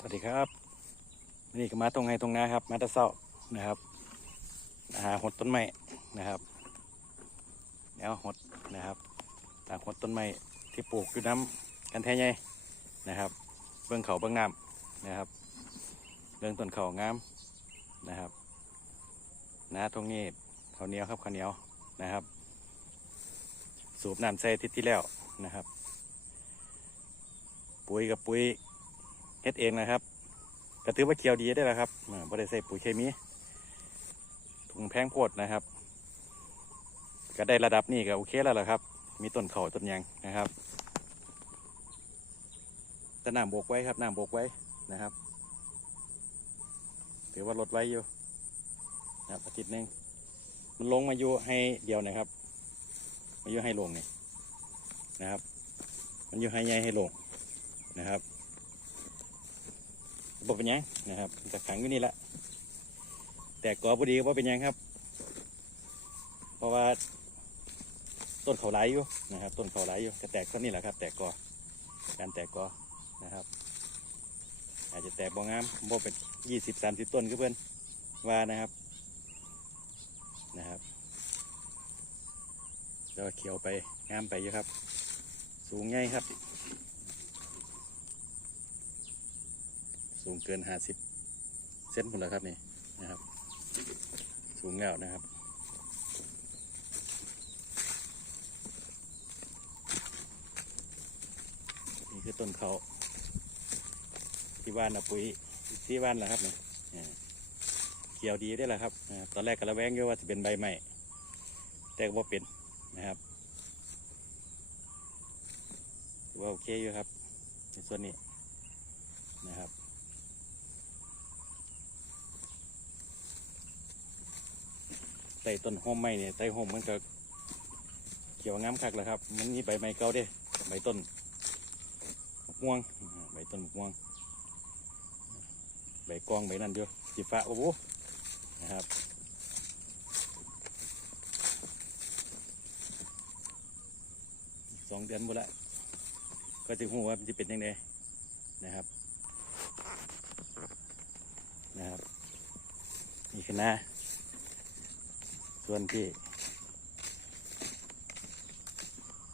สวัสดีครับนี่ก็มาตรงไงตรงนาครับ มาตะเศร้านะครับหาหดต้นไม้นะครับแนวหดนะครับตามหดต้นไม้ที่ปลูกอยู่น้ำกันแท้ใหญ่นะครับ เบื้องเขาเบื้องน้ำนะครับเบื้องต้นเขางามนะครับนาตรงนี้ข้าวเหนียวครับข้าวเหนียวนะครับ สูบน้ำใส่ทิศที่แล้วนะครับ ปุ๋ยกับปุ๋ย เฮ็ดเองนะครับก็ถือว่าเคียวดีได้แล้วครับอ่าบ่ได้ใส่ปุ๋ยเคมีถุงแพงโพดนะครับ ก็ได้ระดับนี้ก็โอเคแล้วล่ะครับ มีต้นเขาต้นยังนะครับแต่น้ำโบกไว้ครับน้ำโบกไว้นะครับถือว่าลดไว้อยู่นะครับอาทิตย์หนึงมันลงมาอยู่ให้เดียวนะครับ มาอยู่ให้ลงนี่นะครับ มันอยู่ให้ใหญ่ให้ลงนะครับ บ่เป็นยังนะครับจะขังอยู่นี่แหละแต่กอพอดีก็บ่เป็นยังครับ เพราะว่าต้นเขาไหลอยู่นะครับ ต้นเขาไหลอยู่จะแตกต้นนี้แหละครับ แตกกอการแตกกอนะครับ อาจจะแตกบ่งามบ่เป็นยี่สิบสามสิบต้นก็เพื่อนว่านะครับนะครับแล้วเขียวไปงามไปอยู่ครับ สูงใหญ่ครับ สูงเกินห้าสิบเซนหมดแล้วครับนี่นะครับ สูงแล้วนะครับนี่คือต้นเขาที่บ้านนะปุ๋ยที่บ้านแหละครับนี่เขียวดีได้แหละครับตอนแรกก็ระแวงอยู่ว่าจะเป็นใบใหม่ แต่ก็บ่เป็นนะครับถือว่าโอเคอยู่ครับในส่วนนี้นะครับ ต้ต้นหอมไม้เนี่ยใต้หอมมันก็เขียวงามคักแล้วครับ มันมีใบไม้เก่าเด้ใบต้นมะม่วงใบต้นมะม่วง ใบกองใบนั่นอยู่สีฟ้าโอ้โหนะครับสองเดือนหมดละ ก็จะหูว่ามันจะเป็นยังไงนะครับ นะครับ นี่คือหน้า ส่วนที่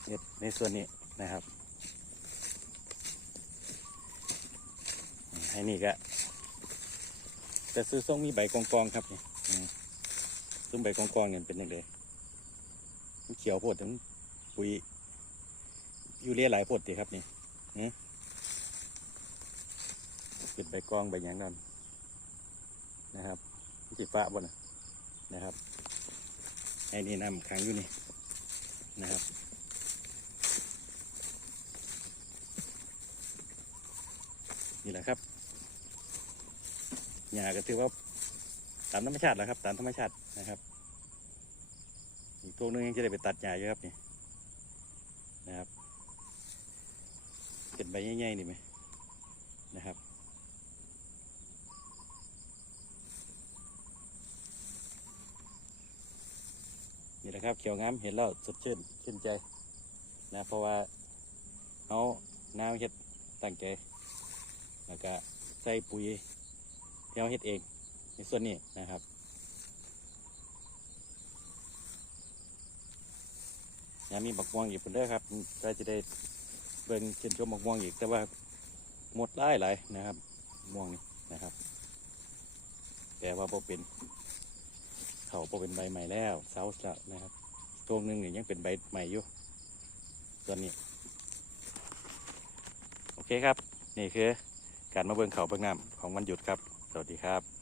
เฮ็ดในส่วนนี้นะครับ ให้นี่ก็แต่ซื้อส่งมีใบกองกองครับนี่ซุ้มใบกองกองเนี่ยเป็นยังไงมันเขียวโพดถึงปุ๋ยยูเรียหลายโพดดีครับนี่ป็นใบกองใบหยางนั่นนะครับมันสีฟ้าบนนะครับ ไอ้นี่น้ำขังอยู่นี่นะครับนี่แหละครับหญ้าก็ถือว่าตามธรรมชาติแหละครับ ตามธรรมชาตินะครับ อีกตัวหนึงยังจะได้ไปตัดหญ้าอยู่ครับนี่นะครับเป็นใบใหญ่ๆนี่ไหมนะครับ นะครับเขียวงามเห็นแล้วสดชื่นชื่นใจนะเพราะว่าเอาน้ำเฮ็ดตั้งใจแล้วก็ใส่ปุ๋ยที่เราเฮ็ดเองในส่วนนี้นะครับยังมีบักม่วงอีกคนเด้อครับก็จะได้เบิ่งชื่นชมบักม่วงอีกแต่ว่าหมดได้หลายนะครับม่วงนี่นะครับ แต่ว่าพอเป็น เขาพอเป็นใบใหม่แล้วเซาส์แล้วนะครับตัวหนึ่งเนี่ยยังเป็นใบใหม่อยู่ตอนนี้ โอเคครับ นี่คือการมาเบิ่งเขาเบิ่งน้ำของวันหยุดครับ สวัสดีครับ